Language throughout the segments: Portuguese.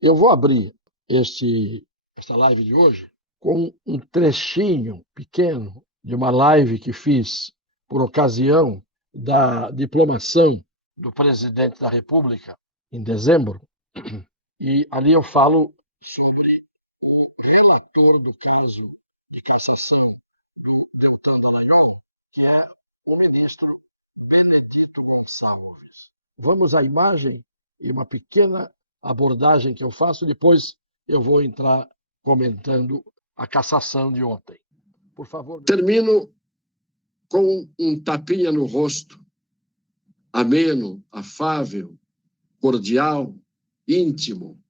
Eu vou abrir esta live de hoje com um trechinho pequeno de uma live que fiz por ocasião da diplomação do presidente da República em dezembro. E ali eu falo sobre o relator do caso de cassação do Deltan Dallagnol, que é o ministro Benedito Gonçalves. Vamos à imagem e uma pequena abordagem que eu faço, depois eu vou entrar comentando a cassação de ontem. Por favor. Termino com um tapinha no rosto, ameno, afável, cordial, íntimo,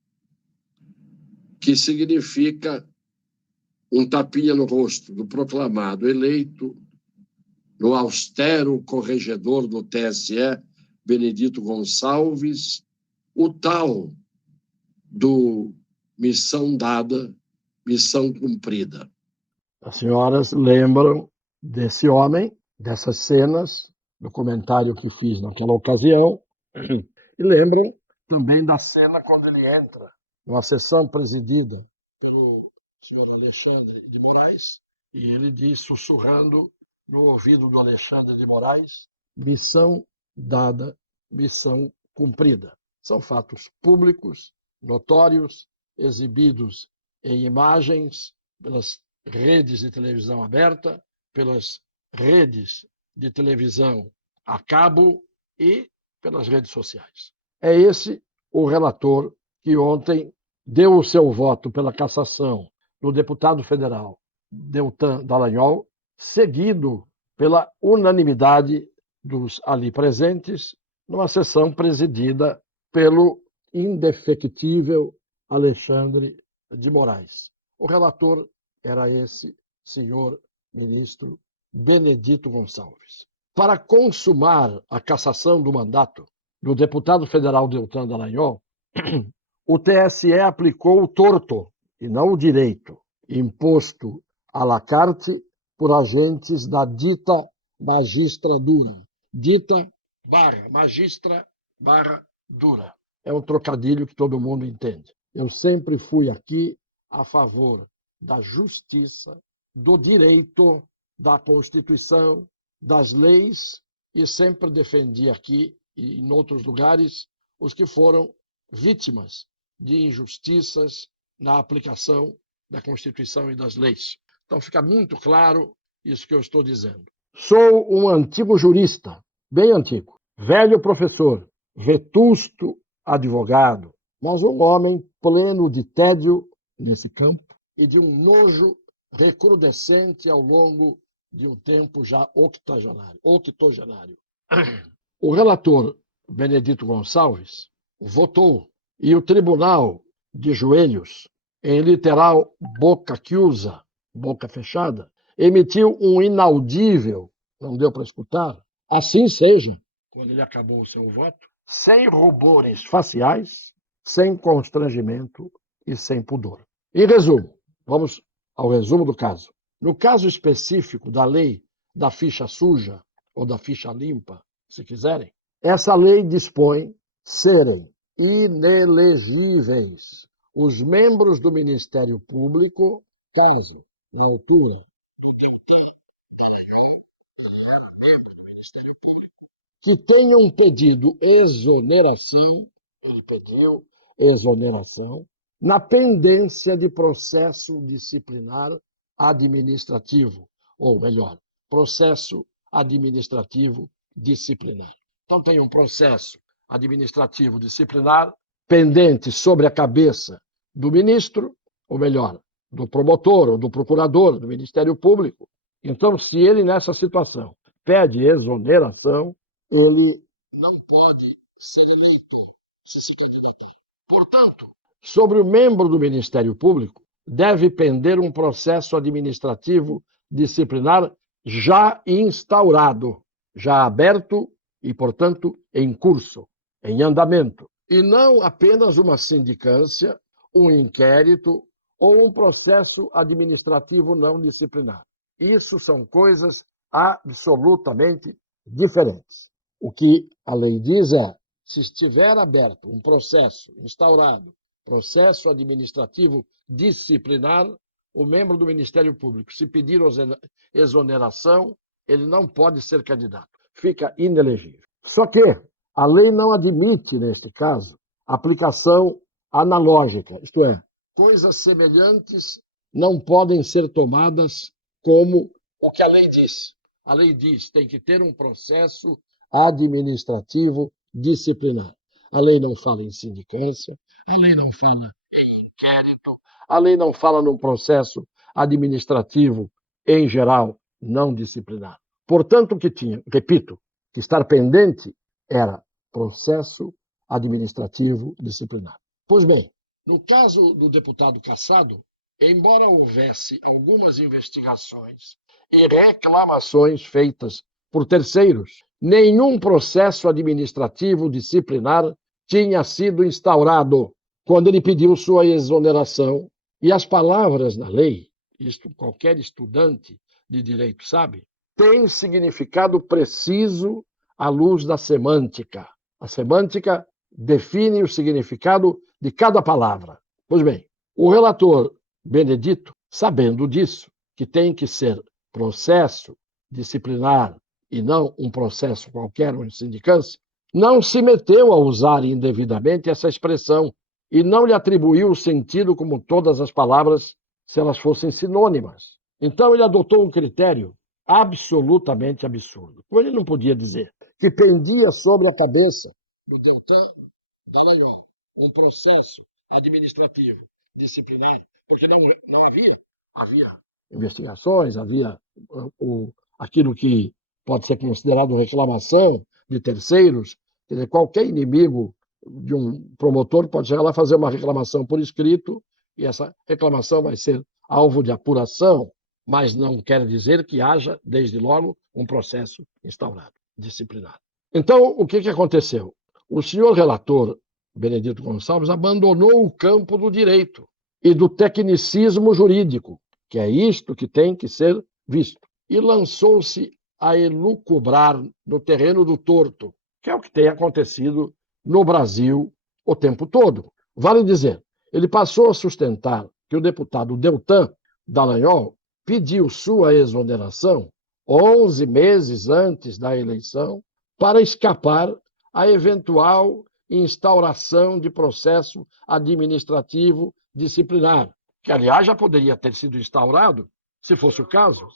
que significa um tapinha no rosto do proclamado eleito no austero corregedor do TSE, Benedito Gonçalves, o tal do missão dada, missão cumprida. As senhoras lembram desse homem, dessas cenas, do comentário que fiz naquela ocasião, e lembram também da cena quando ele entra numa sessão presidida pelo senhor Alexandre de Moraes, e ele diz, sussurrando no ouvido do Alexandre de Moraes, missão dada, missão cumprida. São fatos públicos, notórios, exibidos em imagens pelas redes de televisão aberta, pelas redes de televisão a cabo e pelas redes sociais. É esse o relator que ontem deu o seu voto pela cassação do deputado federal Deltan Dallagnol, seguido pela unanimidade dos ali presentes, numa sessão presidida pelo indefectível Alexandre de Moraes. O relator era esse senhor ministro Benedito Gonçalves. Para consumar a cassação do mandato do deputado federal Deltan Dallagnol, o TSE aplicou o torto, e não o direito, imposto à la carte por agentes da dita magistradura. Dita barra, magistra barra dura. É um trocadilho que todo mundo entende. Eu sempre fui aqui a favor da justiça, do direito, da Constituição, das leis, e sempre defendi aqui e em outros lugares os que foram vítimas de injustiças na aplicação da Constituição e das leis. Então fica muito claro isso que eu estou dizendo. Sou um antigo jurista, bem antigo, velho professor, vetusto advogado, mas um homem pleno de tédio nesse campo e de um nojo recrudescente ao longo de um tempo já octogenário. O relator Benedito Gonçalves votou e o tribunal, de joelhos, em literal boca chiusa, boca fechada, emitiu um inaudível, não deu para escutar, assim seja, quando ele acabou o seu voto, sem rubores faciais, sem constrangimento e sem pudor. Em resumo, vamos ao resumo do caso. No caso específico da lei da ficha suja, ou da ficha limpa, se quiserem, essa lei dispõe serem inelegíveis os membros do Ministério Público, caso, na altura do Deltan Dallagnol, ele era membro do Ministério Público, que tenham pedido exoneração, ele pediu exoneração, na pendência de processo disciplinar administrativo, ou melhor, processo administrativo disciplinar. Então tem um processo administrativo disciplinar pendente sobre a cabeça do ministro, ou melhor, do promotor ou do procurador do Ministério Público. Então, se ele nessa situação pede exoneração, ele não pode ser eleito se candidatar. Portanto, sobre o membro do Ministério Público, deve pender um processo administrativo disciplinar já instaurado, já aberto e, portanto, em curso, em andamento, e não apenas uma sindicância, um inquérito ou um processo administrativo não disciplinar. Isso são coisas absolutamente diferentes. O que a lei diz é, se estiver aberto um processo instaurado processo administrativo disciplinar, o membro do Ministério Público, se pedir exoneração, ele não pode ser candidato. Fica inelegível. Só que a lei não admite, neste caso, aplicação analógica, isto é, coisas semelhantes não podem ser tomadas como o que a lei diz. A lei diz que tem que ter um processo administrativo disciplinar. A lei não fala em sindicância, a lei não fala em inquérito, a lei não fala num processo administrativo em geral não disciplinar. Portanto, o que tinha, repito, que estar pendente era processo administrativo disciplinar. Pois bem, no caso do deputado Cassado, embora houvesse algumas investigações e reclamações feitas por terceiros, nenhum processo administrativo disciplinar tinha sido instaurado quando ele pediu sua exoneração. E as palavras da lei, isto qualquer estudante de direito sabe, têm significado preciso à luz da semântica. A semântica define o significado de cada palavra. Pois bem, o relator Benedito, sabendo disso, que tem que ser processo disciplinar e não um processo qualquer, uma sindicância, não se meteu a usar indevidamente essa expressão e não lhe atribuiu o sentido como todas as palavras se elas fossem sinônimas. Então ele adotou um critério absolutamente absurdo. Ele não podia dizer que pendia sobre a cabeça do Deltan Dallagnol um processo administrativo disciplinar, porque não havia investigações, havia aquilo que pode ser considerado reclamação de terceiros. Quer dizer, qualquer inimigo de um promotor pode chegar lá fazer uma reclamação por escrito e essa reclamação vai ser alvo de apuração, mas não quer dizer que haja, desde logo, um processo instaurado, disciplinar. Então, o que aconteceu? O senhor relator Benedito Gonçalves abandonou o campo do direito e do tecnicismo jurídico, que é isto que tem que ser visto, e lançou-se a elucubrar no terreno do torto, que é o que tem acontecido no Brasil o tempo todo. Vale dizer, ele passou a sustentar que o deputado Deltan Dallagnol pediu sua exoneração 11 meses antes da eleição para escapar à eventual instauração de processo administrativo disciplinar, que, aliás, já poderia ter sido instaurado, se fosse o caso,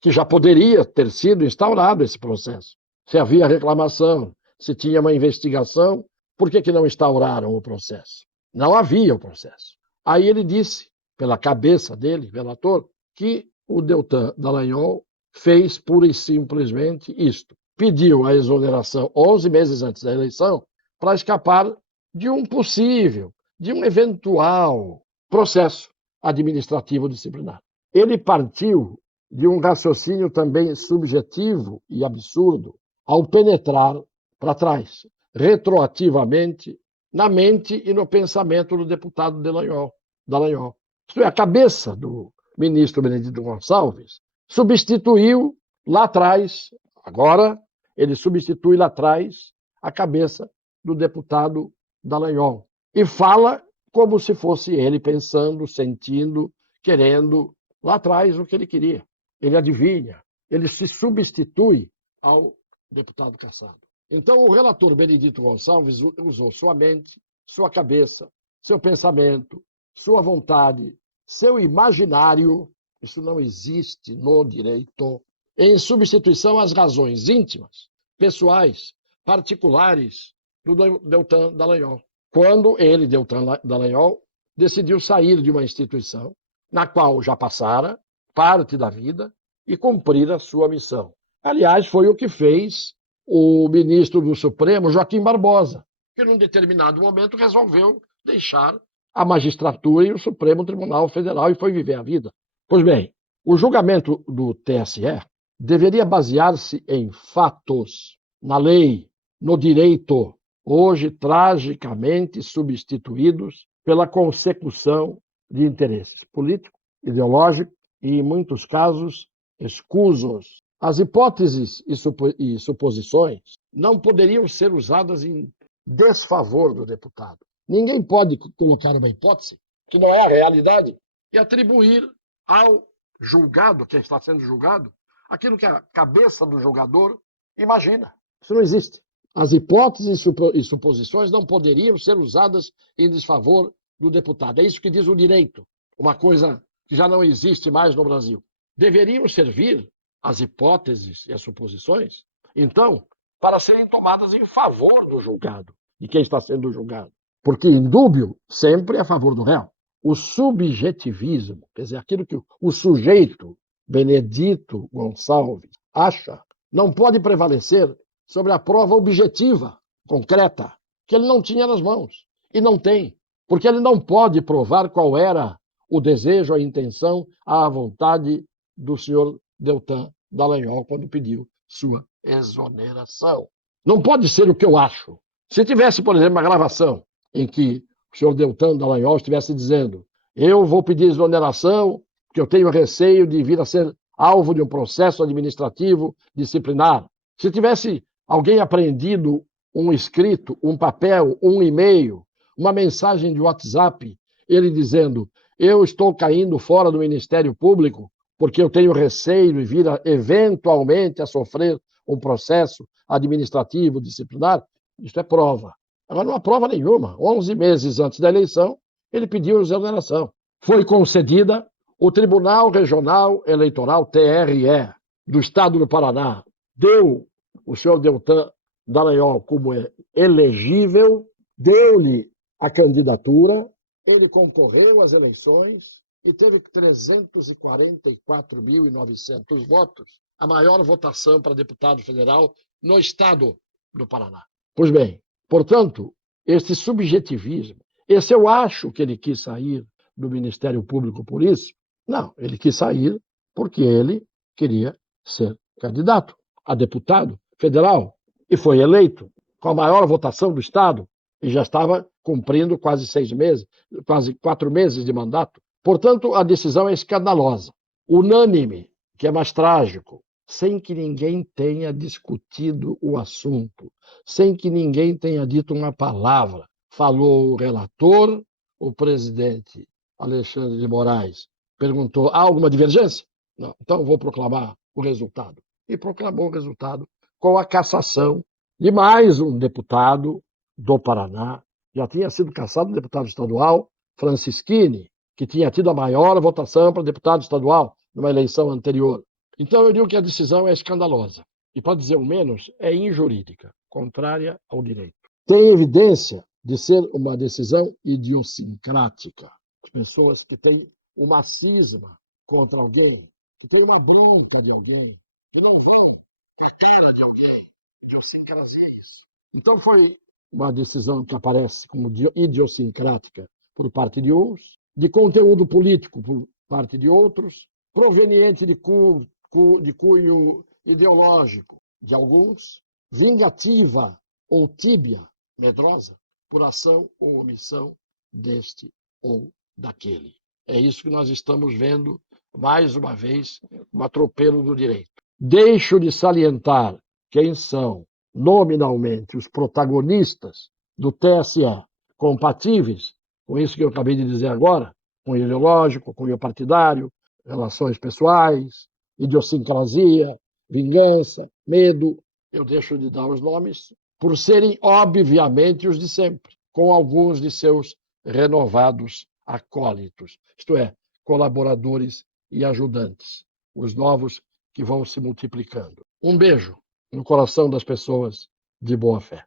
que já poderia ter sido instaurado esse processo. Se havia reclamação, se tinha uma investigação, por que não instauraram o processo? Não havia o processo. Aí ele disse, pela cabeça dele, relator, que o Deltan Dallagnol fez pura e simplesmente isto. Pediu a exoneração 11 meses antes da eleição para escapar de um possível, de um eventual processo administrativo disciplinar. Ele partiu de um raciocínio também subjetivo e absurdo ao penetrar para trás, retroativamente, na mente e no pensamento do deputado Dallagnol. Isto é, a cabeça do ministro Benedito Gonçalves substituiu lá atrás, agora ele substitui lá atrás a cabeça do deputado Dallagnol e fala como se fosse ele pensando, sentindo, querendo lá atrás o que ele queria. Ele adivinha, ele se substitui ao deputado Cassado. Então, o relator Benedito Gonçalves usou sua mente, sua cabeça, seu pensamento, sua vontade, seu imaginário, isso não existe no direito, em substituição às razões íntimas, pessoais, particulares do Deltan Dallagnol. Quando ele, Deltan Dallagnol, decidiu sair de uma instituição na qual já passara parte da vida e cumprir a sua missão. Aliás, foi o que fez o ministro do Supremo, Joaquim Barbosa, que num determinado momento resolveu deixar a magistratura e o Supremo Tribunal Federal e foi viver a vida. Pois bem, o julgamento do TSE deveria basear-se em fatos, na lei, no direito, hoje tragicamente substituídos pela consecução de interesses políticos, ideológicos e, em muitos casos, escusos. As hipóteses e suposições não poderiam ser usadas em desfavor do deputado, Ninguém pode colocar uma hipótese que não é a realidade e atribuir ao julgado, quem está sendo julgado, aquilo que a cabeça do julgador imagina. Isso não existe. As hipóteses e suposições não poderiam ser usadas em desfavor do deputado. É isso que diz o direito, uma coisa que já não existe mais no Brasil. Deveriam servir as hipóteses e as suposições, então, para serem tomadas em favor do julgado, de quem está sendo julgado. Porque, indúbio, sempre é a favor do réu. O subjetivismo, quer dizer, aquilo que o sujeito, Benedito Gonçalves, acha, não pode prevalecer sobre a prova objetiva, concreta, que ele não tinha nas mãos. E não tem, porque ele não pode provar qual era o desejo, a intenção, a vontade do senhor Deltan Dallagnol quando pediu sua exoneração. Não pode ser o que eu acho. Se tivesse, por exemplo, uma gravação em que o senhor Deltan Dallagnol estivesse dizendo: eu vou pedir exoneração porque eu tenho receio de vir a ser alvo de um processo administrativo disciplinar. Se tivesse alguém apreendido um escrito, um papel, um e-mail, uma mensagem de WhatsApp, ele dizendo: eu estou caindo fora do Ministério Público porque eu tenho receio de vir eventualmente a sofrer um processo administrativo disciplinar, isso é prova. Agora, não há prova nenhuma. 11 meses antes da eleição, ele pediu exoneração. Foi concedida. O Tribunal Regional Eleitoral, TRE, do Estado do Paraná, deu o senhor Deltan Dallagnol como elegível, deu-lhe a candidatura, ele concorreu às eleições e teve 344.900 votos, a maior votação para deputado federal no Estado do Paraná. Pois bem, portanto, esse subjetivismo, esse eu acho que ele quis sair do Ministério Público por isso. Não, ele quis sair porque ele queria ser candidato a deputado federal e foi eleito com a maior votação do Estado e já estava cumprindo quase 6 meses, quase 4 meses de mandato. Portanto, a decisão é escandalosa, unânime, que é mais trágico, sem que ninguém tenha discutido o assunto, sem que ninguém tenha dito uma palavra. Falou o relator, o presidente Alexandre de Moraes perguntou: há alguma divergência? Não, então vou proclamar o resultado. E proclamou o resultado com a cassação de mais um deputado do Paraná. Já tinha sido cassado o deputado estadual Francischini, que tinha tido a maior votação para deputado estadual numa eleição anterior. Então eu digo que a decisão é escandalosa e, para dizer o menos, é injurídica, contrária ao direito. Tem evidência de ser uma decisão idiosincrática. As pessoas que têm uma cisma contra alguém, que têm uma bronca de alguém, que não vão com a cara de alguém, idiosincrasia isso. Então foi uma decisão que aparece como idiosincrática por parte de uns, de conteúdo político por parte de outros, proveniente de cunho ideológico de alguns, vingativa ou tíbia, medrosa, por ação ou omissão deste ou daquele. É isso que nós estamos vendo, mais uma vez, um atropelo do direito. Deixo de salientar quem são, nominalmente, os protagonistas do TSE, compatíveis com isso que eu acabei de dizer agora, com o ideológico, com o partidário, relações pessoais, idiosincrasia, vingança, medo. Eu deixo de dar os nomes por serem, obviamente, os de sempre, com alguns de seus renovados acólitos, isto é, colaboradores e ajudantes, os novos que vão se multiplicando. Um beijo no coração das pessoas de boa fé.